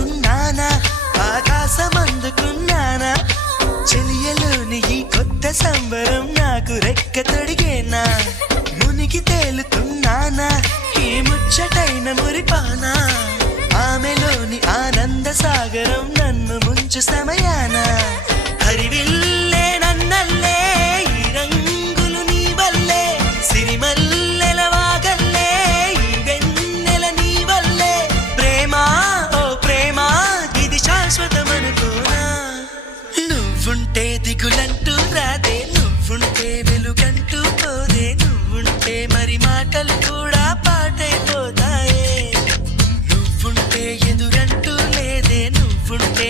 ఉన్నానా ఆకాశం అందుకున్నానా చెలియలోని ఈ కొత్త సంబరం నాకు రెక్క తొడిగేనా మునిగి తేలుతున్నానా ఈ ముచ్చటైన మురిపానా ఆమెలోని ఆనంద సాగరం నన్ను ముంచు సమయాన హరివిల్లే నన్నల్లే ఈ రంగులు నీ వల్లే సిరిమల్లెల వాగల్లే ఈ వెన్నెల నీ వల్లే ప్రేమ ఓ ప్రేమ ఇది శాశ్వతమనుకోనా నువ్వుంటే దిగులంటూ రాదే నువ్వుంటే వెలుగంటూ పోదే నువ్వుంటే మరి మాటలు కూడా పాటైపోతాయే నువ్వుంటే ఎదురంటూ లేదే నువ్వుంటే